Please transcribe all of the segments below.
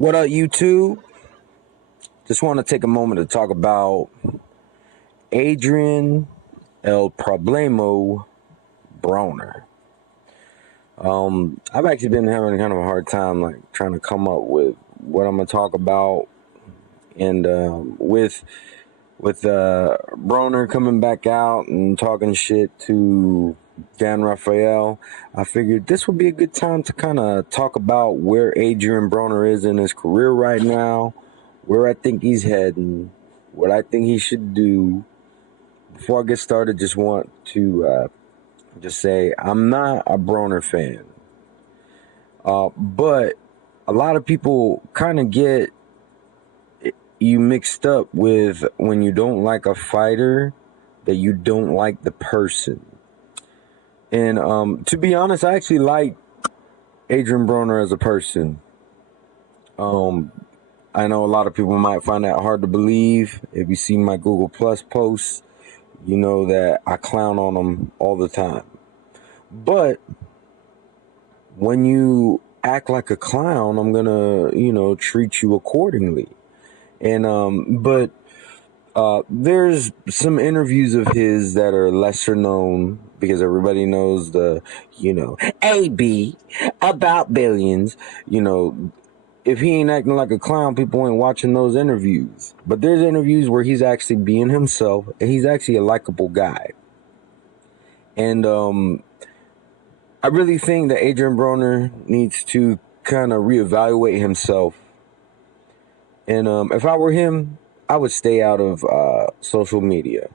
What up, YouTube? Just want to take a moment to talk about Adrien El Problemo Broner. I've actually been having kind of a hard time, trying to come up with what I'm gonna talk about, and with Broner coming back out and talking shit to Dan Raphael, I figured this would be a good time to kind of talk about where Adrien Broner is in his career right now, where I think he's heading, what I think he should do. Before I get started, just want to just say I'm not a Broner fan, but a lot of people kind of get you mixed up with when you don't like a fighter that you don't like the person. And to be honest, I actually like Adrien Broner as a person. I know a lot of people might find that hard to believe. If you see my Google Plus posts, you know that I clown on him all the time. But when you act like a clown, I'm gonna, treat you accordingly. And but there's some interviews of his that are lesser known because everybody knows the, AB about billions. If he ain't acting like a clown, people ain't watching those interviews. But there's interviews where he's actually being himself, and he's actually a likable guy. And I really think that Adrien Broner needs to kind of reevaluate himself. And if I were him, I would stay out of social media.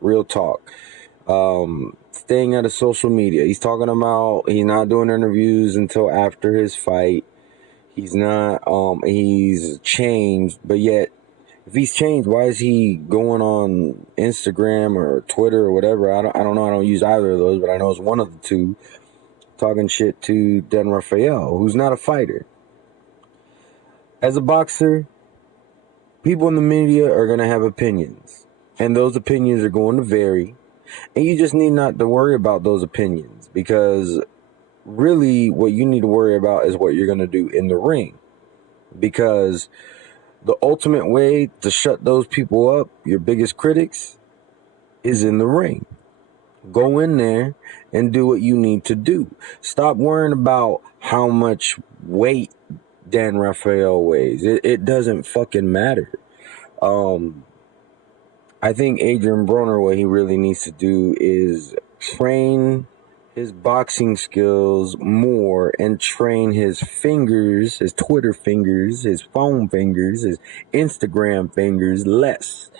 Real talk. Staying out of social media. He's talking about he's not doing interviews until after his fight. He's not, he's changed, but yet, if he's changed, why is he going on Instagram or Twitter or whatever? I don't know. I don't use either of those, but I know it's one of the two, talking shit to Dan Raphael, who's not a fighter. As a boxer, people in the media are going to have opinions, and those opinions are going to vary, and you just need not to worry about those opinions, because really what you need to worry about is what you're going to do in the ring, because the ultimate way to shut those people up, your biggest critics, is in the ring. Go in there and do what you need to do. Stop worrying about how much weight Dan Raphael weighs. It doesn't fucking matter. I think Adrien Broner, what he really needs to do is train his boxing skills more and train his fingers, his Twitter fingers, his phone fingers, his Instagram fingers less.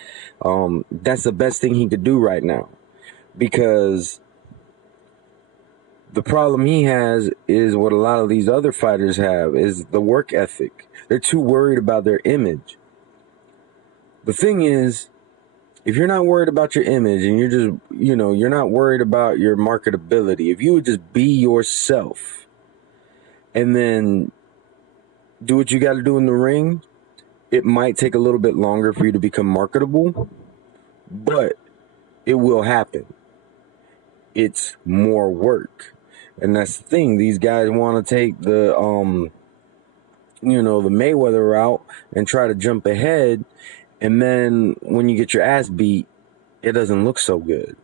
That's the best thing he could do right now, because the problem he has is what a lot of these other fighters have, is the work ethic. They're too worried about their image. The thing is, if you're not worried about your image and you're just, you're not worried about your marketability, if you would just be yourself and then do what you got to do in the ring, it might take a little bit longer for you to become marketable, but it will happen. It's more work. And that's the thing. These guys want to take the, the Mayweather route and try to jump ahead. And then when you get your ass beat, it doesn't look so good.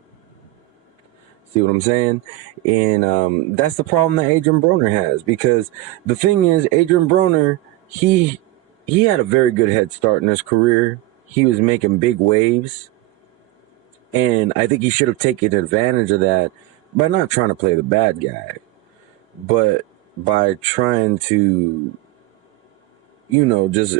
See what I'm saying? And that's the problem that Adrien Broner has. Because the thing is, Adrien Broner, he had a very good head start in his career. He was making big waves. And I think he should have taken advantage of that by not trying to play the bad guy, but by trying to, just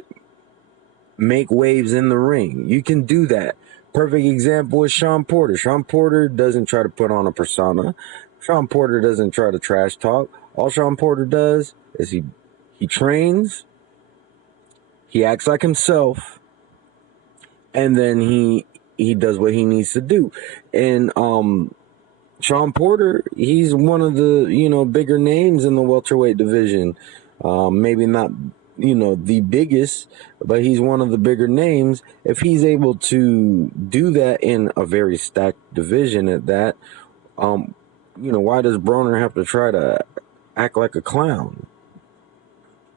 make waves in the ring. You can do that. Perfect example is Sean Porter. Sean Porter doesn't try to put on a persona. Sean Porter doesn't try to trash talk. All Sean Porter does is he trains, he acts like himself, and then he does what he needs to do. And Sean Porter, he's one of the, bigger names in the welterweight division. Maybe not, the biggest, but he's one of the bigger names. If he's able to do that in a very stacked division at that, why does Broner have to try to act like a clown?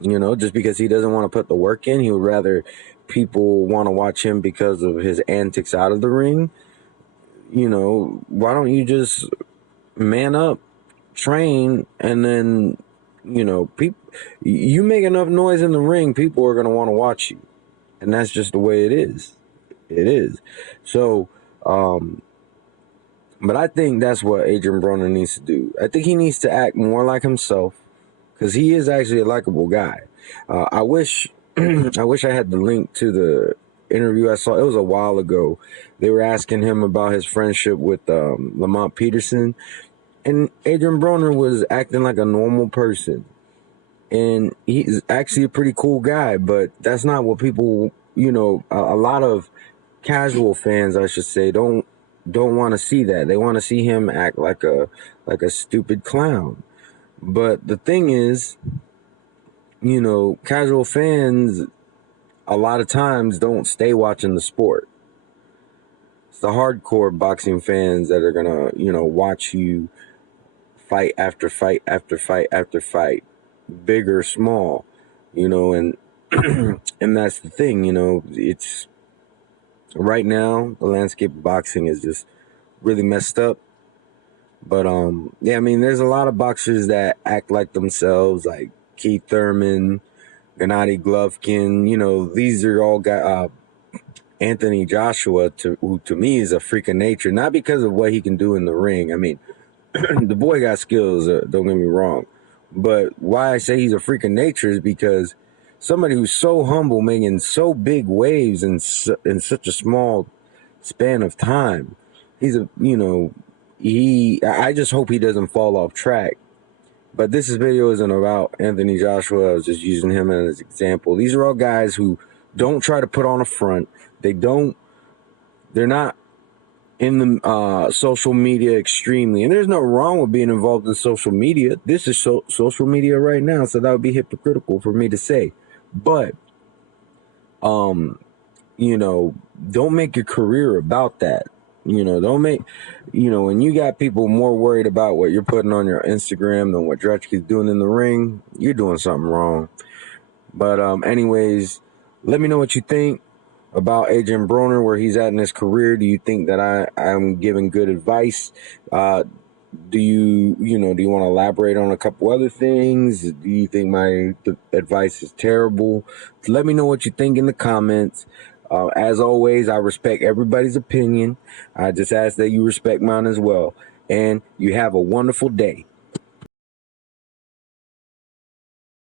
You know, just because he doesn't want to put the work in, he would rather people want to watch him because of his antics out of the ring. You know, why don't you just man up, train, and then, you know, people, you make enough noise in the ring, people are going to want to watch you. And that's just the way it is. It is. So, but I think that's what Adrien Broner needs to do. I think he needs to act more like himself, because he is actually a likable guy. I wish I wish I had the link to the interview I saw. It was a while ago. They were asking him about his friendship with Lamont Peterson, and Adrien Broner was acting like a normal person. And he's actually a pretty cool guy, but that's not what people, you know, a lot of casual fans, I should say, don't want to see that. They want to see him act like a stupid clown. But the thing is, you know, casual fans a lot of times don't stay watching the sport. It's the hardcore boxing fans that are gonna, you know, watch you fight after fight after fight after fight, big or small, you know, and and that's the thing, you know, it's right now the landscape of boxing is just really messed up. But yeah, I mean, there's a lot of boxers that act like themselves, like Keith Thurman, Gennady Golovkin. You know, these are all guys. Anthony Joshua, who to me is a freak of nature, not because of what he can do in the ring. I mean, the boy got skills. Don't get me wrong, but why I say he's a freak of nature is because somebody who's so humble, making so big waves in such a small span of time. He's a, you know, I just hope he doesn't fall off track. But this video isn't about Anthony Joshua. I was just using him as an example. These are all guys who don't try to put on a front. They're not in the social media extremely. And there's no wrong with being involved in social media. This is social media right now, so that would be hypocritical for me to say. But, you know, don't make your career about that. You know, don't make, you know, when you got people more worried about what you're putting on your Instagram than what Drechky's doing in the ring, you're doing something wrong. But anyways, let me know what you think about Adrien Broner, where he's at in his career. Do you think that I'm giving good advice? Do you want to elaborate on a couple other things? Do you think my advice is terrible? Let me know what you think in the comments. As always, I respect everybody's opinion. I just ask that you respect mine as well. And you have a wonderful day.